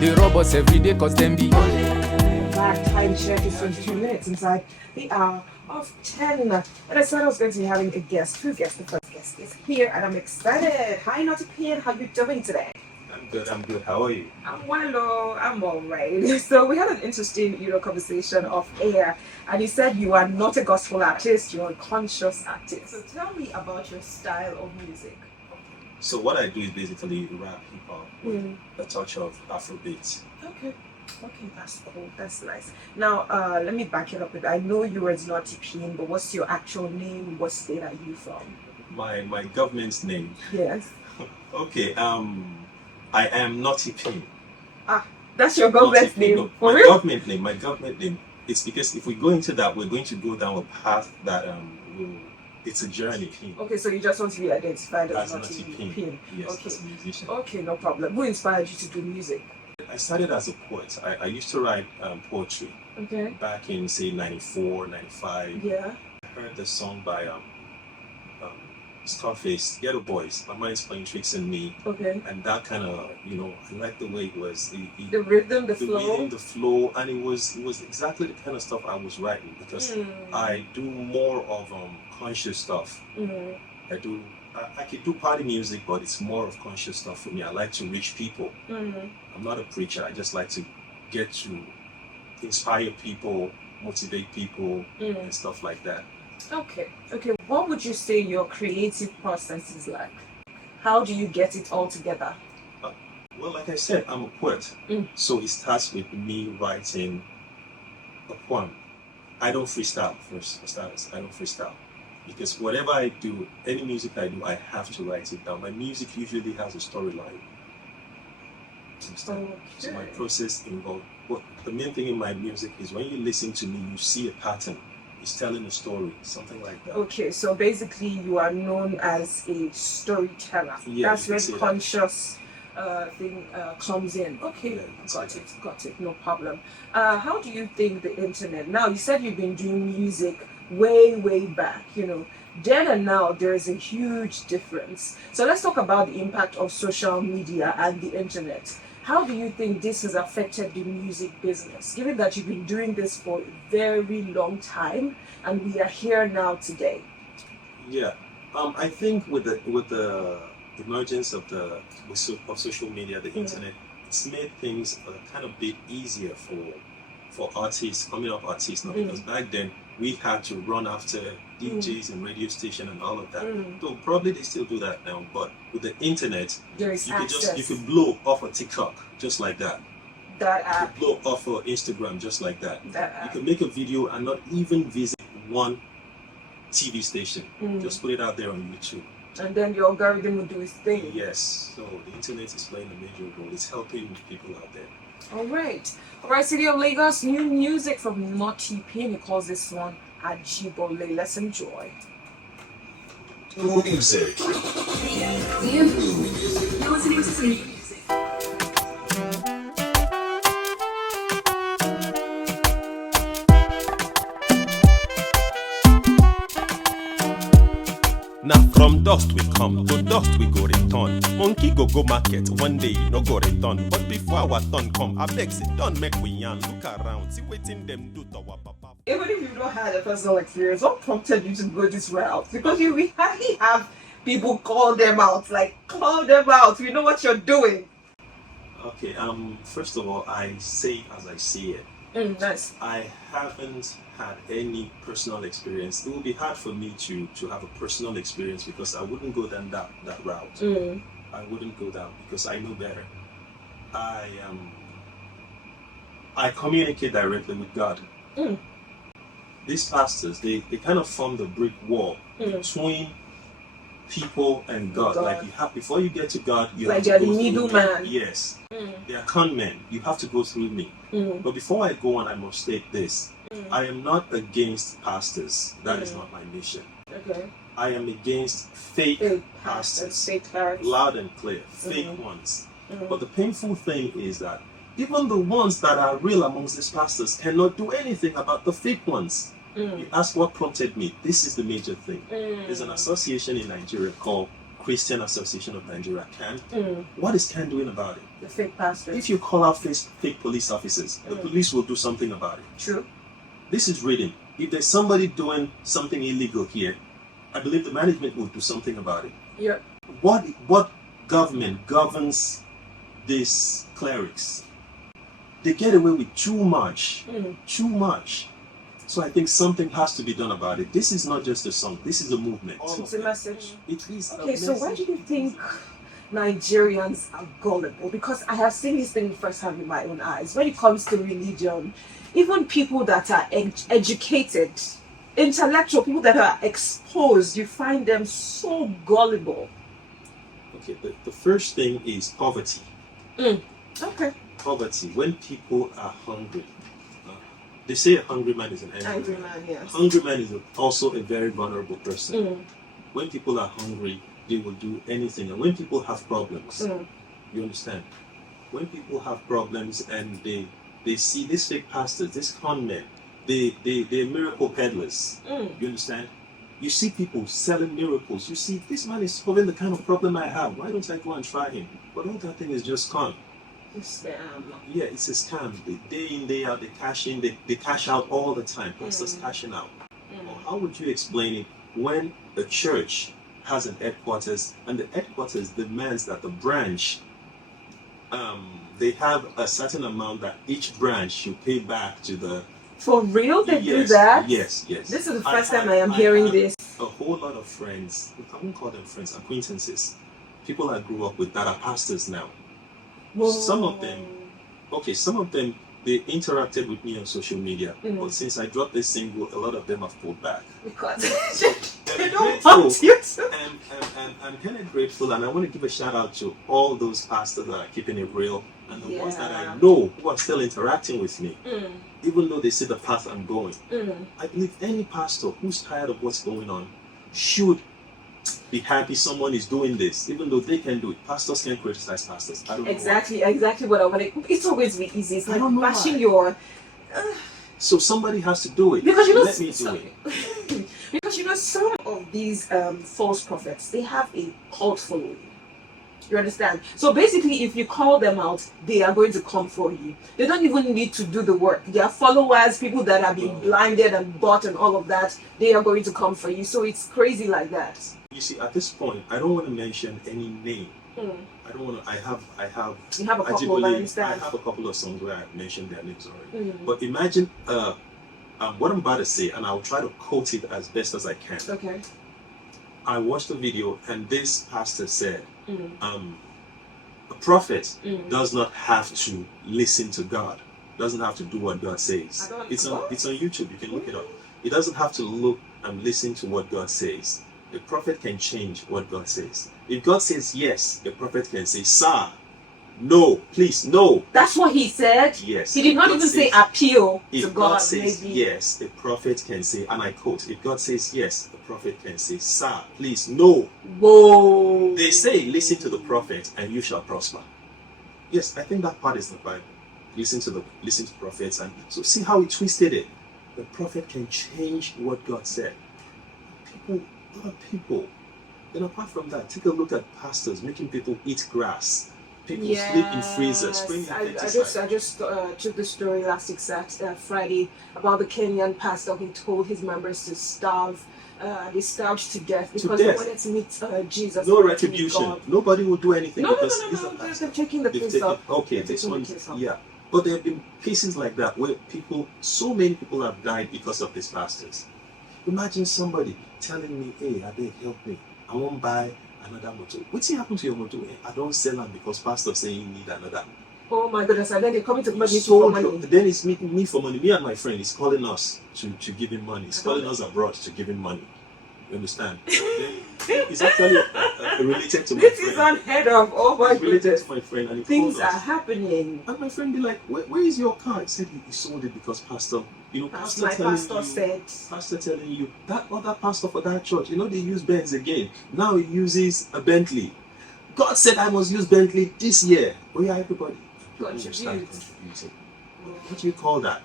They rob us every day cause them be. Back time check is 22 minutes inside the hour of 10. And I said I was going to be having a guest. Who guessed? The first guest is here and I'm excited. Hi Nutty Pin, how you doing today? I'm good. How are you? I'm all right. So we had an interesting, conversation off air, and you said you are not a gospel artist, you're a conscious artist. So tell me about your style of music. So what I do is basically rap, hip hop, with a touch of Afrobeat. Okay, that's cool. That's nice. Now, let me back it up a bit. I know you were Nutty Pin, but what's your actual name? What state are you from? My government's name. Yes. Okay. I am Nutty Pin. Ah, that's your government name. No, For my real? government name. It's because if we go into that, we're going to go down a path that it's a journey. Okay, so you just want to be identified as Nutty Nutty Pin. Yes, Okay. as a musician. Okay, no problem. Who inspired you to do music? I started as a poet. I used to write poetry Okay. back in say 94, 95. Yeah. I heard the song by Scarface, Ghetto Boys. My mind's playing tricks on me. Okay. And that kind of, I like the way it was. The rhythm, the flow. Rhythm, the flow, and it was exactly the kind of stuff I was writing because I do more of conscious stuff. I could do party music, but it's more of conscious stuff for me. I like to reach people. I'm not a preacher. I just like to get to inspire people, motivate people, and stuff like that. Okay. What would you say your creative process is like? How do you get it all together? Well, like I said, I'm a poet. So it starts with me writing a poem. I don't freestyle, for starters. I don't freestyle. Because whatever I do, any music I do, I have to write it down. My music usually has a storyline. Okay. So my process involves, the main thing in my music is when you listen to me, you see a pattern. It's telling a story, something like that. Okay, so basically you are known as a storyteller. Yeah, that's where the conscious thing comes in. Okay, Yeah, got it, no problem. How do you think the internet, now you said you've been doing music way back, then and now there is a huge difference. So let's talk about the impact of social media and the internet. How do you think this has affected the music business, given that you've been doing this for a very long time and we are here now today? Yeah, I think with the emergence of social media, the internet, it's made things a kind of bit easier for artists, coming up artists now, because back then we had to run after DJs and radio station and all of that. So probably they still do that now, but with the internet, there is you could blow off a TikTok just like that. That You app. could blow off a Instagram just like that. That You app. can make a video and not even visit one TV station. Just put it out there on YouTube. And then the algorithm will do its thing. Yes, so the internet is playing a major role. It's helping people out there. All right, City of Lagos, new music from Nutty Pin. He calls this one AJIBOLE. Let's enjoy. Music. You're listening to some music. Now from dust we come, to dust we go return. Monkey go market, one day no go return. But before our turn come, I beg sit down, make we yarn. Look around, see waiting them do to our papa. Even if you've not had a personal experience, what prompted you to go this route? Because we hardly have people call them out. Like, call them out. We know what you're doing. Okay, first of all, I say it as I see it. Nice. I haven't had any personal experience. It would be hard for me to have a personal experience because I wouldn't go down that route. I wouldn't go down because I know better. I communicate directly with God. These pastors, they kind of formed a brick wall between people and God. Like you have, before you get to God, you have to they're go the through middleman. me. Yes, they are con men. You have to go through me. But before I go on, I must state this: I am not against pastors. That is not my mission. Okay. I am against fake pastors. Fake clerics. Loud and clear, fake ones. But the painful thing is that even the ones that are real amongst these pastors cannot do anything about the fake ones. You ask what prompted me. This is the major thing. There's an association in Nigeria called Christian Association of Nigeria, CAN. What is CAN doing about it? The fake pastors. If you call out fake police officers, the police will do something about it. True. This is reading. If there's somebody doing something illegal here, I believe the management will do something about it. Yeah. What government governs these clerics? They get away with too much. Too much. So I think something has to be done about it. This is not just a song. This is a movement. It's a message. It is. Okay, so why do you think Nigerians are gullible? Because I have seen this thing firsthand with my own eyes. When it comes to religion, even people that are educated, intellectual, people that are exposed, you find them so gullible. Okay, the first thing is poverty. Okay. Poverty. When people are hungry, they say a hungry man is an angry man. Man, yes. Hungry man is also a very vulnerable person. When people are hungry, they will do anything. And when people have problems, you understand? When people have problems and they see these fake pastors, these con men, they're miracle peddlers. You understand? You see people selling miracles. You see, this man is solving the kind of problem I have. Why don't I go and try him? But all that thing is just con. Yeah, it's a scam. Day in, day out, they cash in, they cash out all the time. Pastors cashing out. Or how would you explain it when a church has an headquarters and the headquarters demands that the branch, they have a certain amount that each branch should pay back to the... For real? They do that? Yes. This is the first time I am hearing this. A whole lot of friends, I won't call them friends, acquaintances, people I grew up with that are pastors now. Whoa. Some of them, they interacted with me on social media. But since I dropped this single, a lot of them have pulled back. Because They they don't want you to. And I'm kind of grateful, and I want to give a shout out to all those pastors that are keeping it real, and the ones that I know who are still interacting with me, even though they see the path I'm going. I believe any pastor who's tired of what's going on should be happy someone is doing this, even though they can do it. Pastors can criticize pastors. I don't know Exactly what I want to. It's always be easy. It's like don't know bashing why. your. So somebody has to do it. Because you know, Let me do it. because you know, some of these false prophets, they have a cult following. You understand? So basically, if you call them out, they are going to come for you. They don't even need to do the work. Their followers, people that have been blinded and bought and all of that, they are going to come for you. So it's crazy like that. You see, at this point, I don't want to mention any name. I don't want to. I have. You have a couple, AJIBOLE, I understand. I have a couple of songs where I mentioned their names already. But imagine what I'm about to say, and I'll try to quote it as best as I can. Okay. I watched the video, and this pastor said, a prophet does not have to listen to God, doesn't have to do what God says. It's on YouTube, you can look it up. He doesn't have to look and listen to what God says. A prophet can change what God says. If God says yes, a prophet can say, sir, no, please, no. That's what he said? Yes. He did not even say appeal to If God. God says maybe. yes, a prophet can say, and I quote, if God says yes, a prophet can say, sir, please, no. Whoa. They say, listen to the prophet and you shall prosper. Yes, I think that part is the Bible. Listen to prophets, and so see how he twisted it. The prophet can change what God said. People. Then apart from that, take a look at pastors making people eat grass. People sleep in freezers. I just took the story last week, Friday, about the Kenyan pastor who told his members to starve. They starved to death because they wanted to meet Jesus. No retribution. Nobody will do anything. No. They're taking the piss off. Okay, this one, yeah. But there have been cases like that where so many people have died because of these pastors. Imagine somebody telling me, hey, Abeg, help me. I won't buy another motor. What's happened to your motor? I don't sell them because pastor saying you need another. Oh my goodness, and then they're coming to me for money. Then it's me for money. Me and my friend is calling us to give him money. He's calling us abroad to give him money. You understand? It's actually related to my friend. This is unheard of. Oh my it's related goodness. to my friend. And things are happening. And my friend be like, where is your car? He said he sold it because pastor, pastor telling you, that other pastor for that church, they use Benz again. Now he uses a Bentley. God said I must use Bentley this year. Oh yeah, everybody. Contribute. What do you call that?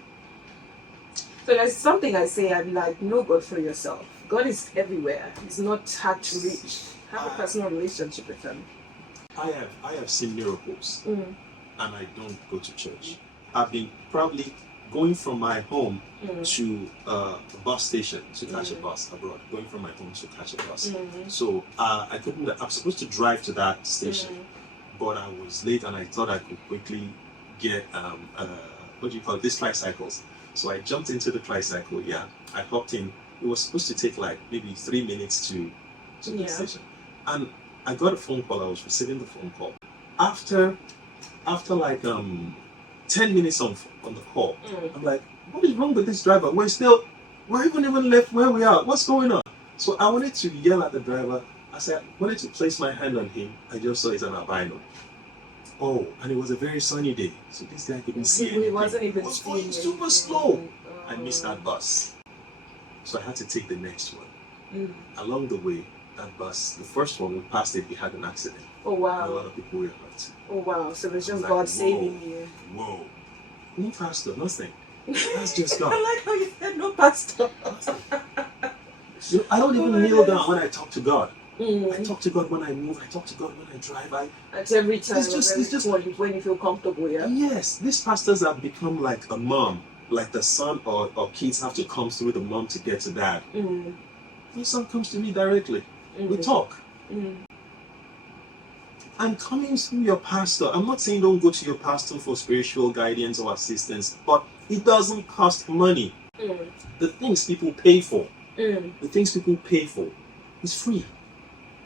So there's something I say, I'm like, know God for yourself. God is everywhere. He's not hard to reach. have a personal relationship with him. I have seen miracles, Mm. and I don't go to church. I've been probably going from my home to a bus station to catch a bus abroad. Going from my home to catch a bus. So I couldn't. I'm supposed to drive to that station, but I was late, and I thought I could quickly get what do you call it? These tricycles. So I jumped into the tricycle. Yeah, I hopped in. It was supposed to take like maybe 3 minutes to the station, and I got a phone call. I was receiving the phone call after like 10 minutes on the call. I'm like, what is wrong with this driver? We haven't even left where we are. What's going on? So I wanted to yell at the driver. I wanted to place my hand on him. I just saw it's an albino. Oh, and it was a very sunny day, so this guy couldn't see anything. He wasn't even going super slow. I missed that bus, so I had to take the next one. Along the way, that bus, the first one we passed it, we had an accident. Oh wow! And a lot of people were hurt. Oh wow! So it was just like, God saving you. Whoa! No pastor, nothing. That's just God. I like how you said no pastor. You know, I don't even kneel down when I talk to God. Mm. I talk to God when I move. I talk to God when I drive. At every time. It's just when you feel comfortable, yeah. Yes, these pastors have become like a mom, like the son or kids have to come through the mom to get to dad. Mm. My son comes to me directly. We talk. I'm coming through your pastor. I'm not saying don't go to your pastor for spiritual guidance or assistance, but it doesn't cost money. The things people pay for, is free.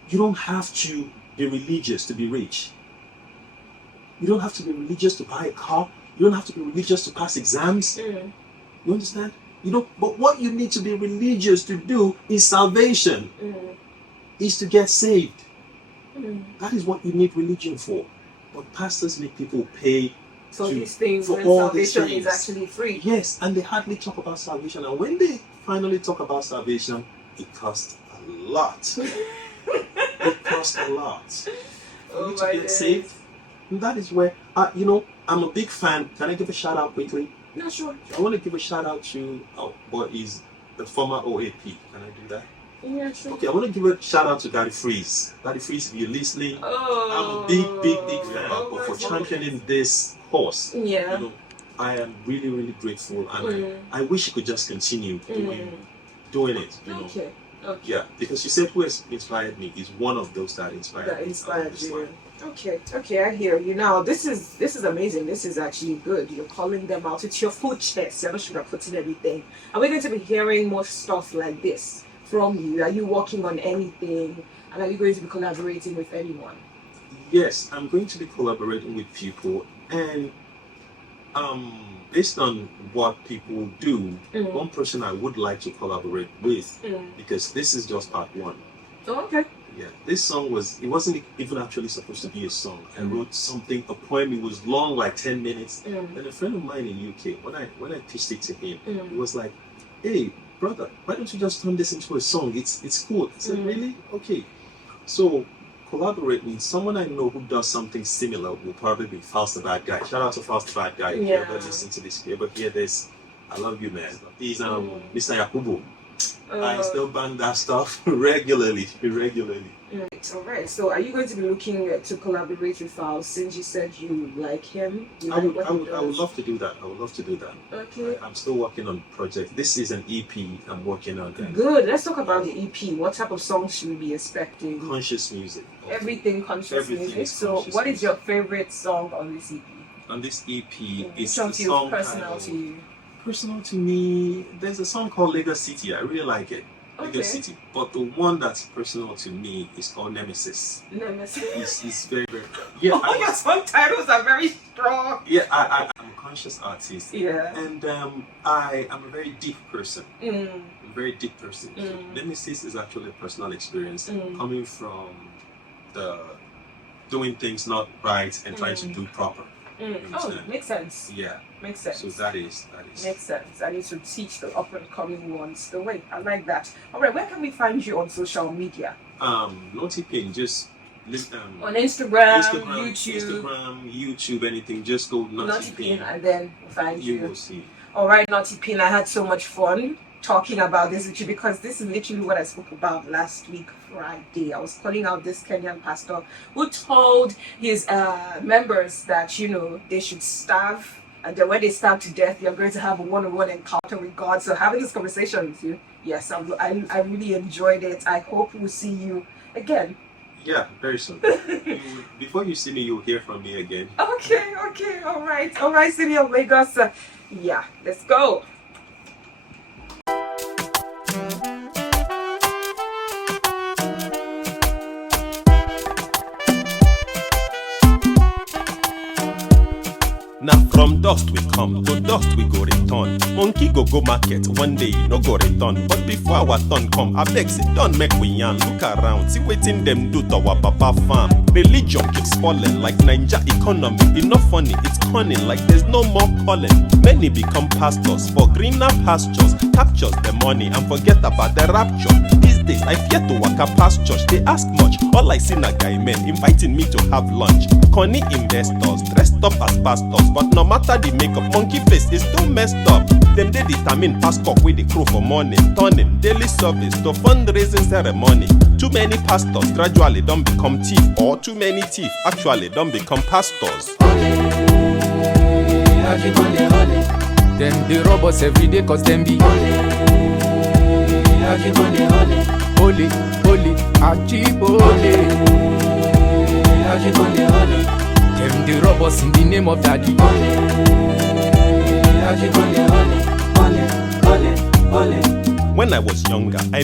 You don't have to be religious to be rich. You don't have to be religious to buy a car. You don't have to be religious to pass exams. You understand? You don't. But what you need to be religious to do is salvation. Is to get saved. That is what you need religion for. But pastors make people pay for these things, for when all salvation these things. is actually free. Yes, and they hardly talk about salvation. And when they finally talk about salvation, it costs a lot. It costs a lot. For you to get saved, and that is where, I'm a big fan. Can I give a shout out quickly? Yeah, sure. I want to give a shout out to what is the former OAP. Can I do that? Yeah, sure. Okay, I want to give a shout out to Daddy Freeze. Daddy Freeze, if you're listening, I'm a big fan for championing this cause. Yeah. I am really, really grateful, and I wish you could just continue doing it. Okay. Yeah, because you said who has inspired me is one of those that inspired me. You. Okay, I hear you. Now, this is amazing. This is actually good. You're calling them out. It's your full chest. You're not sugarcoating everything. Are we going to be hearing more stuff like this from you? Are you working on anything? And are you going to be collaborating with anyone? Yes, I'm going to be collaborating with people, and based on what people do, one person I would like to collaborate with, because this is just part one. Oh, okay. Yeah, this song wasn't even actually supposed to be a song. I wrote something, a poem. It was long, like 10 minutes. And a friend of mine in UK, when I pitched it to him, he was like, "Hey, brother, why don't you just turn this into a song? It's cool." I said, "Really? Okay." So collaborate means someone I know who does something similar will probably be Faust the Bad Guy. Shout out to Faust the Bad Guy. If you ever listen to this, if you ever hear this, I love you, man. He's Mr. Yakubu. I still bang that stuff regularly. All right. So, are you going to be looking to collaborate with Faust since you said you like him? I would love to do that. Okay. I'm still working on project. This is an EP I'm working on. Good. Let's talk about the EP. What type of songs should we be expecting? Conscious music. Everything conscious music. Is so, conscious what is music. your favorite song on this EP? On this EP, it's song the song personal to you. Personal to me, there's a song called Lagos City. I really like it. Lagos City. But the one that's personal to me is called Nemesis. It's very, very... Yeah, your song titles are very strong. Yeah, I'm a conscious artist. Yeah. And I am a very deep person. A very deep person. So Nemesis is actually a personal experience coming from the doing things not right and trying to do proper. Oh, makes sense. Yeah. Makes sense. So that is. Makes sense. I need to teach the up and coming ones the way. I like that. Alright, where can we find you on social media? Nutty Pin, just on Instagram, YouTube, anything. Just go Nutty Nutty Pin, and then find you. You will see. Alright, Nutty Pin, I had so much fun. talking about this with you because this is literally what I spoke about last week, Friday. I was calling out this Kenyan pastor who told his members that, you know, they should starve, and then when they starve to death, you're going to have a one-on-one encounter with God. So having this conversation with you, yes, I really enjoyed it. I hope we'll see you again. Yeah, very soon. Before you see me, you'll hear from me again. Okay, all right, City of Lagos. Yeah, let's go. Now from dust we come, to dust we go return. Monkey go market, one day no go return. But before our turn come, I beg sit down make we yarn. Look around, see wetin them do to our papa farm. Religion keeps falling like Ninja economy. It's not funny, it's cunning like there's no more calling. Many become pastors for greener pastures, captures the money and forget about the rapture. These days I fear to waka past church, they ask much. All I see na guy men inviting me to have lunch. Conny investors dressed up as pastors, but no matter the makeup, monkey face is still messed up. Them they determine pass cock with the crew for morning, turning daily service to fundraising ceremony. Too many pastors gradually don't become thief, or too many thief actually don't become pastors. Them they rob us every day cause them be holy, AJIBOLE. Them they rob us in the name of Daddy. When I was younger, I